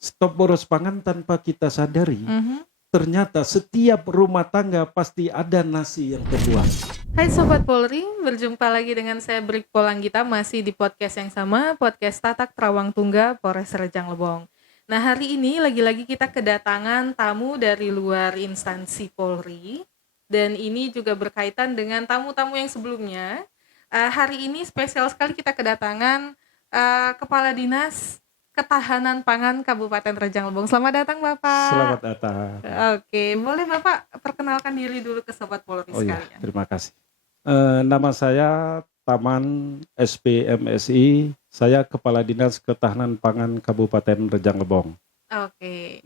stop boros pangan tanpa kita sadari, Mhm. ternyata setiap rumah tangga pasti ada nasi yang terbuang. Hai Sobat Polri, berjumpa lagi dengan saya Brik Polanggita masih di podcast yang sama, podcast Tatak Trawang Tungga Polres Rejang Lebong. Nah, hari ini lagi-lagi kita kedatangan tamu dari luar instansi Polri, dan ini juga berkaitan dengan tamu-tamu yang sebelumnya. Hari ini spesial sekali kita kedatangan Kepala Dinas Ketahanan Pangan Kabupaten Rejang Lebong. Selamat datang Bapak. Selamat datang. Oke, boleh Bapak perkenalkan diri dulu ke Sobat Polri Oh iya, sekalian. terima kasih. Nama saya Taman SPMSI, saya Kepala Dinas Ketahanan Pangan Kabupaten Rejang Lebong. Oke,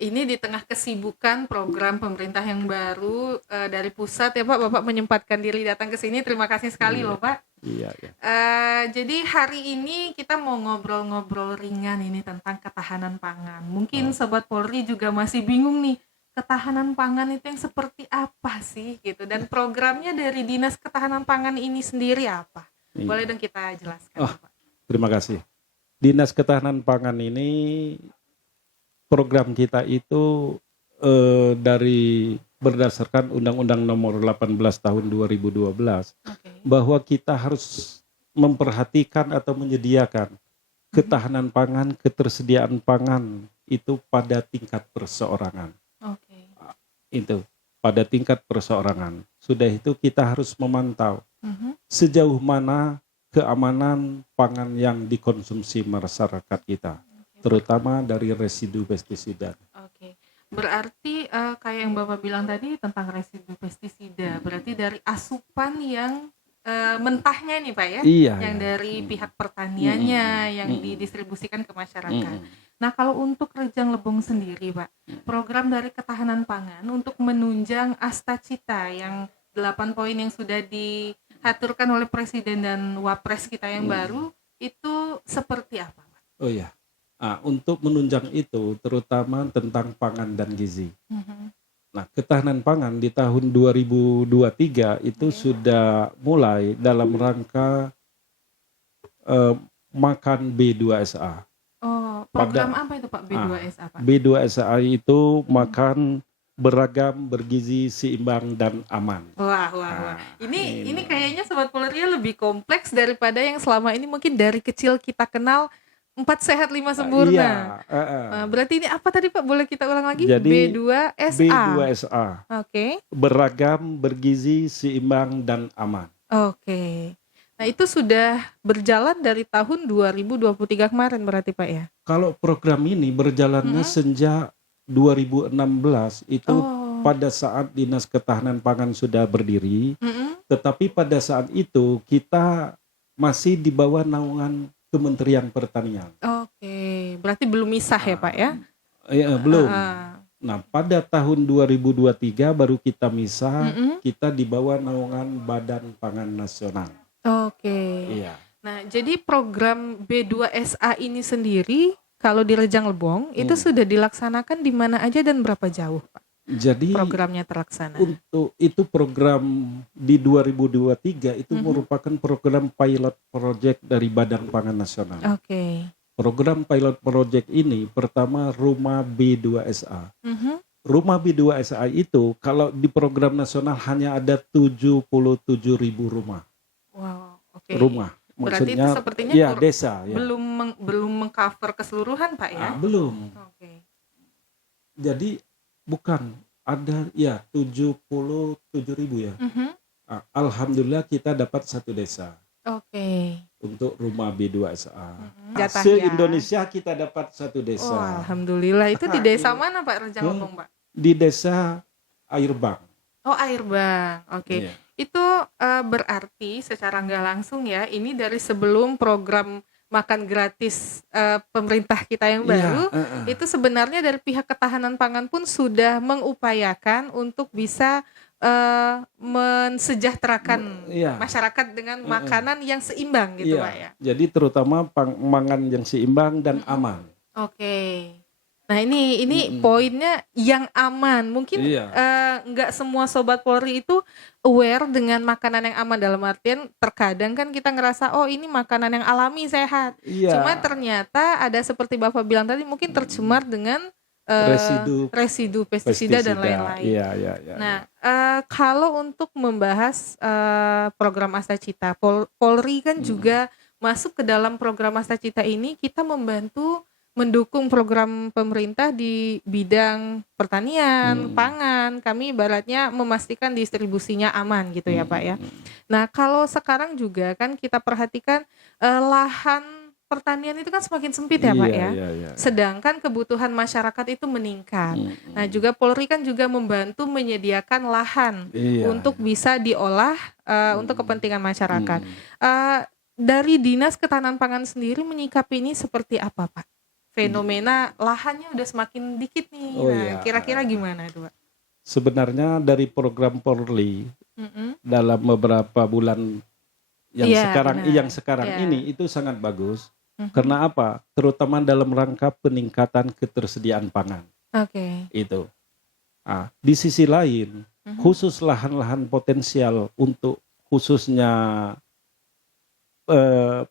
ini di tengah kesibukan program pemerintah yang baru dari pusat ya Pak, Bapak menyempatkan diri datang ke sini. Terima kasih sekali loh Pak. Iya. Jadi hari ini kita mau ngobrol-ngobrol ringan ini tentang ketahanan pangan. Mungkin Sobat Polri juga masih bingung nih, ketahanan pangan itu yang seperti apa sih gitu, dan programnya dari Dinas Ketahanan Pangan ini sendiri apa? Iya. Boleh dong kita jelaskan Pak? Terima kasih. Dinas Ketahanan Pangan ini, program kita itu dari berdasarkan Undang-Undang Nomor 18 Tahun 2012, Oke. bahwa kita harus memperhatikan atau menyediakan ketahanan pangan, ketersediaan pangan itu pada tingkat perseorangan. Oke. Itu pada tingkat perseorangan. Sudah itu kita harus memantau Mhm. sejauh mana keamanan pangan yang dikonsumsi masyarakat kita, terutama dari residu pestisida. Oke. Berarti kayak yang Bapak bilang tadi tentang residu pestisida, berarti dari asupan yang mentahnya nih Pak ya, Iya. yang dari pihak pertaniannya yang didistribusikan ke masyarakat. Nah, kalau untuk Rejang Lebong sendiri Pak, program dari ketahanan pangan untuk menunjang Astacita yang 8 poin yang sudah diaturkan oleh Presiden dan Wapres kita yang baru, itu seperti apa Pak? Oh iya. Untuk menunjang itu terutama tentang pangan dan gizi. Mhm. Nah, ketahanan pangan di tahun 2023 itu sudah mulai dalam rangka makan B2SA. Oh, program apa itu Pak B2SA Pak? B2SA itu makan beragam, bergizi, seimbang, dan aman. Wah. Ini kayaknya Sobat Polri lebih kompleks daripada yang selama ini mungkin dari kecil kita kenal 4 sehat 5 sempurna. Iya. Berarti ini apa tadi Pak? Boleh kita ulang lagi? Jadi, B2SA. B2SA. Oke. Beragam, bergizi, seimbang, dan aman. Oke. Nah, itu sudah berjalan dari tahun 2023 kemarin berarti Pak ya? Kalau program ini berjalannya sejak 2016 itu pada saat Dinas Ketahanan Pangan sudah berdiri, tetapi pada saat itu kita masih di bawah naungan Kementerian Pertanian. Oke, berarti belum misah ya Pak ya? Ya, belum. Nah, pada tahun 2023 baru kita misah, kita di bawah naungan Badan Pangan Nasional. Oke. Iya. Nah, jadi program B2SA ini sendiri kalau di Rejang Lebong itu sudah dilaksanakan di mana aja dan berapa jauh Pak? Jadi Programnya terlaksana. untuk itu program di 2023 itu merupakan program pilot project dari Badan Pangan Nasional. Oke. Program pilot project ini pertama Rumah B2SA. Rumah B2SA itu kalau di program nasional hanya ada 77.000 rumah. Wow, oke. Rumah. Berarti itu Maksudnya sepertinya ya desa ya. belum mengcover keseluruhan Pak ya? Belum. Oke. Jadi bukan ada ya 77.000 ya. Alhamdulillah kita dapat satu desa. Oke. Untuk rumah B2SA. Jatahnya. Se-Indonesia kita dapat satu desa. Oh, alhamdulillah. Itu di desa mana Pak Rejang Lebong Pak? Di desa Airbang. Oh, Airbang. Oke. Iya. Itu berarti secara nggak langsung ya, ini dari sebelum program makan gratis pemerintah kita yang baru, itu sebenarnya dari pihak ketahanan pangan pun sudah mengupayakan untuk bisa mensejahterakan masyarakat dengan makanan yang seimbang gitu Pak ya. Jadi terutama pangan yang seimbang dan aman. Oke. Nah ini Mm-mm. poinnya yang aman. Mungkin Iya, nggak semua sobat Polri itu aware dengan makanan yang aman, dalam artian terkadang kan kita ngerasa oh ini makanan yang alami sehat. Cuma iya. ternyata ada seperti Bapak bilang tadi mungkin tercemar dengan Residu residu pestisida dan pestisida. lain-lain. Iya, iya, iya, iya. Nah, kalau untuk membahas program Astacita, Polri kan Mm-mm. juga masuk ke dalam program Astacita ini, kita membantu mendukung program pemerintah di bidang pertanian, Mm-mm. pangan. Kami ibaratnya memastikan distribusinya aman gitu ya Pak ya. Mm-mm. Nah, kalau sekarang juga kan kita perhatikan lahan pertanian itu kan semakin sempit ya Pak Iya, ya. iya, iya, iya. Sedangkan kebutuhan masyarakat itu meningkat. Nah, Mm-mm. juga Polri kan juga membantu menyediakan lahan Iya, untuk iya. bisa diolah untuk Mm-mm. kepentingan masyarakat. Mm-mm. Eh, dari Dinas Ketahanan Pangan sendiri menyikapi ini seperti apa, Pak? Fenomena lahannya udah semakin dikit nih. Oh Nah, ya, kira-kira gimana itu, Pak? sebenarnya dari program Polri Mm-mm. dalam beberapa bulan Iya, benar. yang sekarang Iya. ini itu sangat bagus. Mhm. Karena apa? Terutama dalam rangka peningkatan ketersediaan pangan Oke. itu. Di sisi lain, Mhm. khusus lahan-lahan potensial untuk khususnya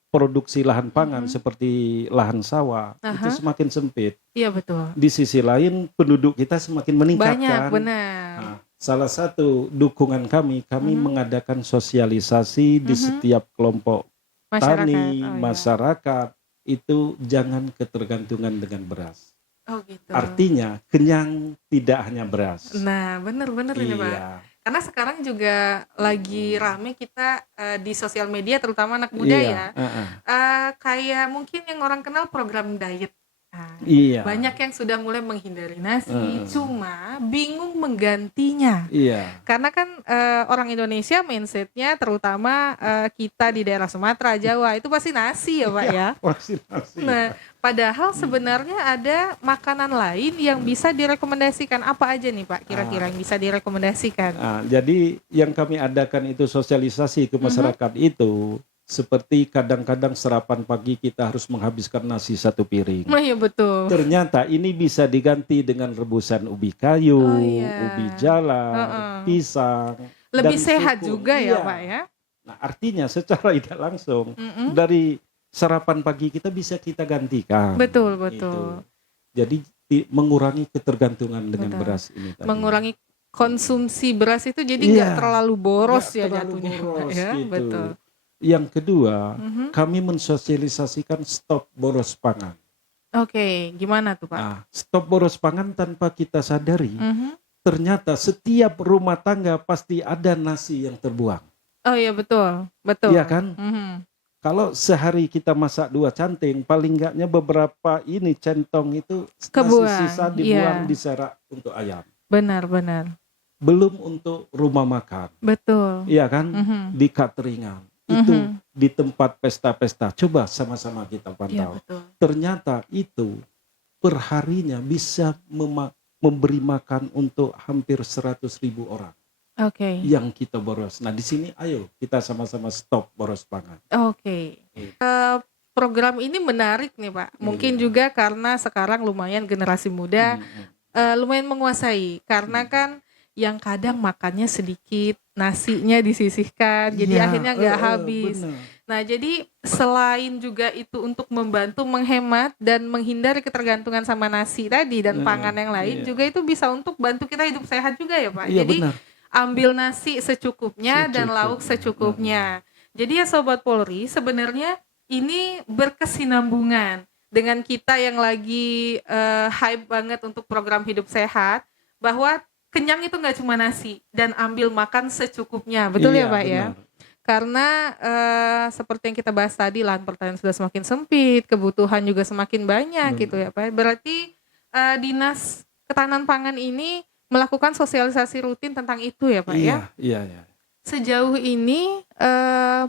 produksi lahan pangan Mhm. seperti lahan sawah itu Aha. semakin sempit. Iya betul. Di sisi lain, penduduk kita semakin meningkat Banyak, kan. benar. Nah, salah satu dukungan kami Mhm. mengadakan sosialisasi di Mhm. setiap kelompok Masyarakat. tani, Oh, iya. masyarakat itu jangan ketergantungan dengan beras. Oh, gitu. Artinya kenyang tidak hanya beras. Nah, benar-benar ini, Pak. Iya, Karena sekarang juga lagi rame kita di sosial media, terutama anak muda iya, ya. Kayak mungkin yang orang kenal program diet. Nah, iya, banyak yang sudah mulai menghindari nasi, Heeh. cuma bingung menggantinya. iya, Karena kan orang Indonesia mindsetnya, terutama kita di daerah Sumatera, Jawa, itu pasti nasi ya Pak ya. vaksinasi. Nah, padahal sebenarnya ada makanan lain yang bisa direkomendasikan. Apa aja nih Pak kira-kira yang bisa direkomendasikan? Jadi yang kami adakan itu sosialisasi ke masyarakat itu seperti kadang-kadang serapan pagi kita harus menghabiskan nasi 1 piring. Nah, iya betul. Ternyata ini bisa diganti dengan rebusan ubi kayu, Oh, iya. ubi jalar, Heeh. pisang, Lebih dan sehat sukun. juga ya Iya. Pak ya. Nah, artinya secara tidak langsung Mm-mm. dari sarapan pagi kita bisa kita gantikan. Betul, betul. Jadi mengurangi ketergantungan dengan Betul. beras ini tadi. Mengurangi konsumsi beras itu jadi Iya. nggak terlalu boros Nggak ya terlalu jatuhnya Pak boros ya. gitu. Betul. Yang kedua, Mhm. kami mensosialisasikan stop boros pangan. Oke, gimana tuh Pak? Stop boros pangan tanpa kita sadari, Mhm. ternyata setiap rumah tangga pasti ada nasi yang terbuang. Oh iya betul, betul. Iya kan? Mhm. Kalau sehari kita masak 2 canting, paling enggaknya beberapa ini centong itu Kebuang, nasi sisa dibuang iya. diserak untuk ayam. Benar. Belum untuk rumah makan. Betul. Iya kan? Mhm. Di cateringan. Itu Mhm. di tempat pesta-pesta. Coba sama-sama kita Iya pantau. betul. Ternyata itu perharinya bisa memberi makan untuk hampir 100.000 orang Oke. yang kita boros. Nah di sini ayo kita sama-sama stop boros pangan. Oke. Iya. Program ini menarik nih Pak. Mungkin Iya. juga karena sekarang lumayan generasi muda lumayan menguasai. Karena kan yang kadang makannya sedikit, nasinya disisihkan, jadi Iya, akhirnya nggak habis. benar. Nah, jadi selain juga itu untuk membantu menghemat dan menghindari ketergantungan sama nasi tadi dan pangan yang lain, Iya. juga itu bisa untuk bantu kita hidup sehat juga ya Pak. Iya, Jadi benar. ambil nasi secukupnya dan lauk Secukupnya. secukupnya. Jadi ya Sobat Polri, sebenarnya ini berkesinambungan dengan kita yang lagi hype banget untuk program hidup sehat, bahwa kenyang itu nggak cuma nasi dan ambil makan secukupnya. Betul Iya, ya Pak ya? benar. Karena seperti yang kita bahas tadi, lahan pertanian sudah semakin sempit, kebutuhan juga semakin banyak Benar. gitu ya Pak. Berarti Dinas Ketahanan Pangan ini melakukan sosialisasi rutin tentang itu ya Pak ya? Iya. Sejauh ini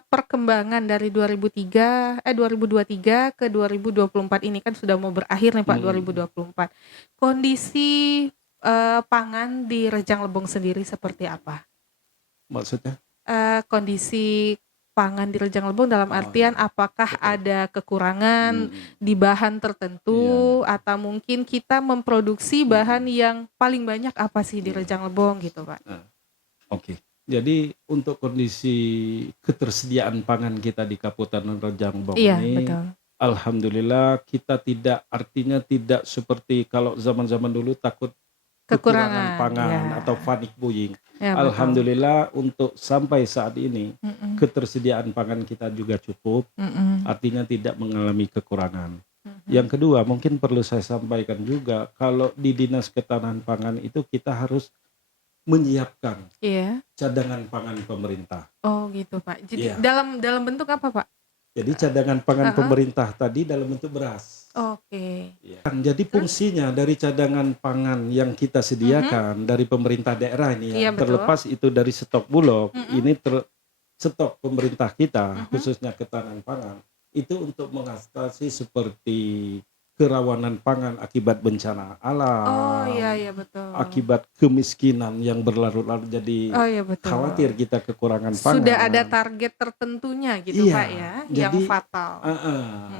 perkembangan dari 2023 ke 2024 ini kan sudah mau berakhir nih Pak, 2024. Kondisi pangan di Rejang Lebong sendiri seperti apa? Maksudnya? Kondisi pangan di Rejang Lebong dalam artian apakah ada kekurangan di bahan tertentu atau mungkin kita memproduksi bahan yang paling banyak apa sih di Rejang Lebong gitu Pak? Oke. Jadi untuk kondisi ketersediaan pangan kita di Kabupaten Rejang Lebong Iya, ini, betul. alhamdulillah kita tidak seperti kalau zaman-zaman dulu takut kekurangan pangan atau panic buying. Ya, betul. Alhamdulillah untuk sampai saat ini ketersediaan pangan kita juga cukup, artinya tidak mengalami kekurangan. Yang kedua mungkin perlu saya sampaikan juga, kalau di Dinas Ketahanan Pangan itu kita harus menyiapkan cadangan pangan pemerintah. Oh gitu Pak. Jadi dalam bentuk apa Pak? Jadi cadangan pangan pemerintah tadi dalam bentuk beras. Oke. Jadi fungsinya dari cadangan pangan yang kita sediakan dari pemerintah daerah ini terlepas itu dari stok Bulog, ini stok pemerintah kita khususnya ketahanan pangan itu untuk mengatasi seperti kerawanan pangan akibat bencana alam. Oh iya betul. Akibat kemiskinan yang berlarut-larut, jadi khawatir kita kekurangan pangan. Sudah ada target tertentunya gitu Pak ya, yang fatal.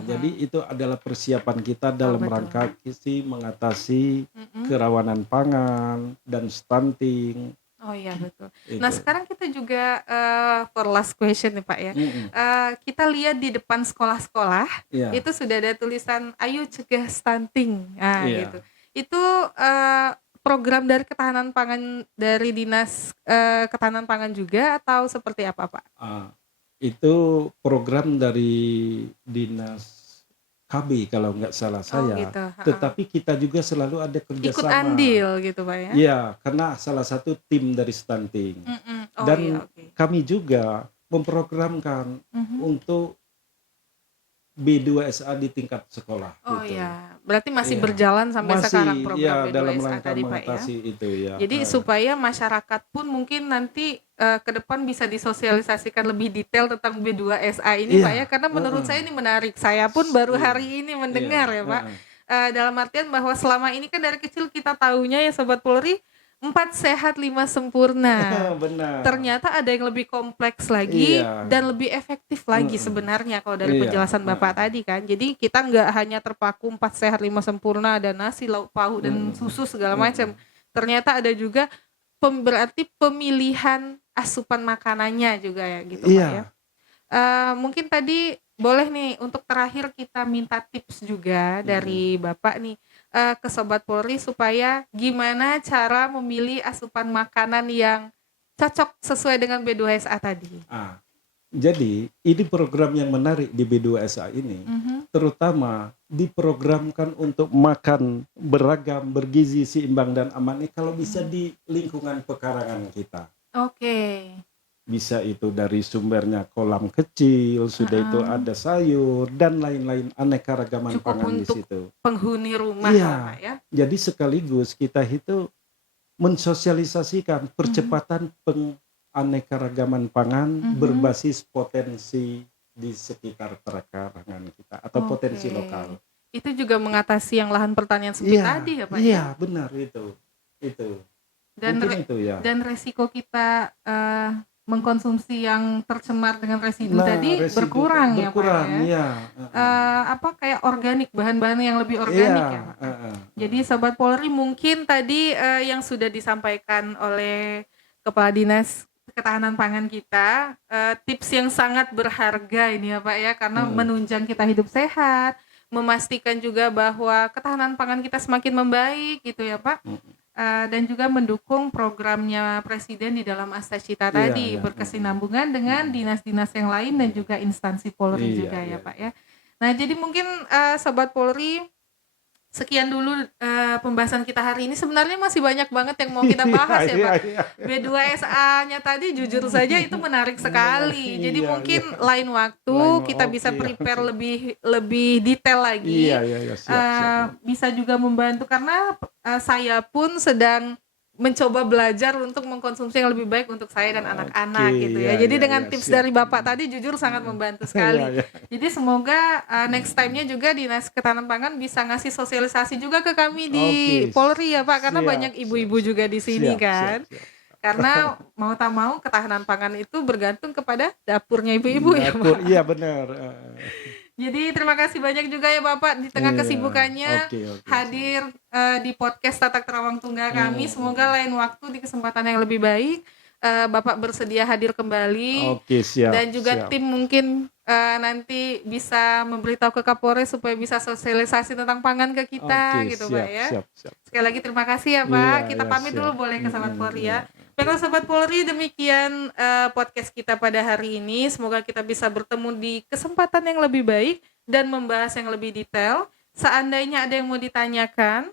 Jadi itu adalah persiapan kita dalam rangka mengatasi kerawanan pangan dan stunting. Oh iya betul. Nah sekarang kita juga for last question nih Pak ya. Kita lihat di depan sekolah-sekolah itu sudah ada tulisan ayo cegah stunting. Gitu. Itu program dari ketahanan pangan dari Dinas Ketahanan Pangan juga atau seperti apa Pak? Itu program dari Dinas KB kalau nggak salah saya. Gitu. Tetapi kita juga selalu ada kerjasama. Ikut andil gitu Pak ya? Iya, karena salah satu tim dari stunting. Dan kami juga memprogramkan untuk B2SA di tingkat sekolah. Oh iya, berarti masih berjalan sampai sekarang program B2SA dalam rangka tadi Pak ya? mengatasi itu ya. Jadi supaya masyarakat pun mungkin nanti ke depan bisa disosialisasikan lebih detail tentang B2SA ini Pak ya, karena menurut saya ini menarik. Saya pun baru hari ini mendengar ya Pak. Dalam artian bahwa selama ini kan dari kecil kita tahunya ya Sobat Polri 4 sehat 5 sempurna. Benar. Ternyata ada yang lebih kompleks lagi dan lebih efektif lagi sebenarnya kalau dari penjelasan Bapak tadi kan. Jadi kita nggak hanya terpaku 4 sehat 5 sempurna, ada nasi, lauk pauk dan susu segala macam. Ternyata ada juga berarti pemilihan asupan makanannya juga ya gitu Pak ya. Mungkin tadi boleh nih untuk terakhir kita minta tips juga dari Bapak nih ke Sobat Polri supaya gimana cara memilih asupan makanan yang cocok sesuai dengan B2SA tadi. Jadi ini program yang menarik di B2SA ini, terutama diprogramkan untuk makan beragam, bergizi, seimbang dan aman ini kalau bisa di lingkungan pekarangan kita. Bisa itu dari sumbernya kolam kecil, sudah itu ada sayur dan lain-lain aneka ragaman pangan di situ. Penghuni rumah ya. Jadi sekaligus kita itu mensosialisasikan percepatan aneka-ragaman pangan berbasis potensi di sekitar pekarangan kita atau potensi lokal. Itu juga mengatasi yang lahan pertanian sempit tadi ya Pak? Iya, benar itu. Dan resiko kita mengkonsumsi yang tercemar dengan residu tadi berkurang ya Pak ya. Kayak organik, bahan-bahan yang lebih organik ya Pak. Jadi Sobat Polri mungkin tadi yang sudah disampaikan oleh Kepala Dinas Ketahanan Pangan kita, tips yang sangat berharga ini ya Pak ya, karena menunjang kita hidup sehat, memastikan juga bahwa ketahanan pangan kita semakin membaik gitu ya Pak. Dan juga mendukung programnya Presiden di dalam Asta Cita tadi, berkesinambungan dengan dinas-dinas yang lain dan juga instansi Polri juga ya Pak ya. Nah jadi mungkin Sobat Polri, sekian dulu pembahasan kita hari ini. Sebenarnya masih banyak banget yang mau kita bahas ya Pak. B2SA-nya tadi jujur saja itu menarik sekali. Jadi mungkin lain waktu kita bisa prepare lebih detail lagi. Siap. Bisa juga membantu karena saya pun sedang mencoba belajar untuk mengkonsumsi yang lebih baik untuk saya dan anak-anak gitu ya. Jadi dengan tips dari Bapak tadi jujur sangat membantu sekali. Jadi semoga next time-nya juga Dinas Ketahanan Pangan bisa ngasih sosialisasi juga ke kami di Polri ya Pak, karena banyak ibu-ibu juga di sini kan. Karena mau tak mau ketahanan pangan itu bergantung kepada dapurnya ibu-ibu ya Dapur, Pak. iya benar. Jadi terima kasih banyak juga ya Bapak di tengah Iya, kesibukannya oke, hadir di podcast Tatak Terawang Tunggal kami. Hmm. Semoga lain waktu di kesempatan yang lebih baik Bapak bersedia hadir kembali. Oke, siap. Dan juga siap. tim mungkin nanti bisa memberitahu ke Kapolres supaya bisa sosialisasi tentang pangan ke kita Oke, gitu siap, Pak ya. siap. Sekali lagi terima kasih ya Pak. Iya, Kita iya, pamit siap. dulu boleh ke Sobat Polri ya. Iya. Baiklah Sobat Polri, demikian podcast kita pada hari ini. Semoga kita bisa bertemu di kesempatan yang lebih baik dan membahas yang lebih detail. Seandainya ada yang mau ditanyakan,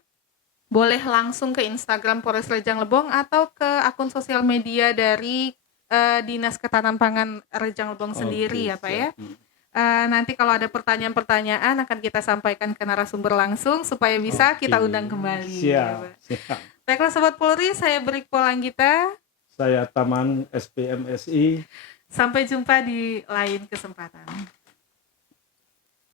boleh langsung ke Instagram Polres Rejang Lebong atau ke akun sosial media dari Dinas Ketahanan Pangan Rejang Lebong sendiri Oke, ya Pak siap. ya. Nanti kalau ada pertanyaan-pertanyaan akan kita sampaikan ke narasumber langsung supaya bisa Oke, kita undang kembali. Ya, Siap, Pak. siap. Baiklah Sobat Polri, saya Brik Polanggita. Saya Taman SPMSI. Sampai jumpa di lain kesempatan.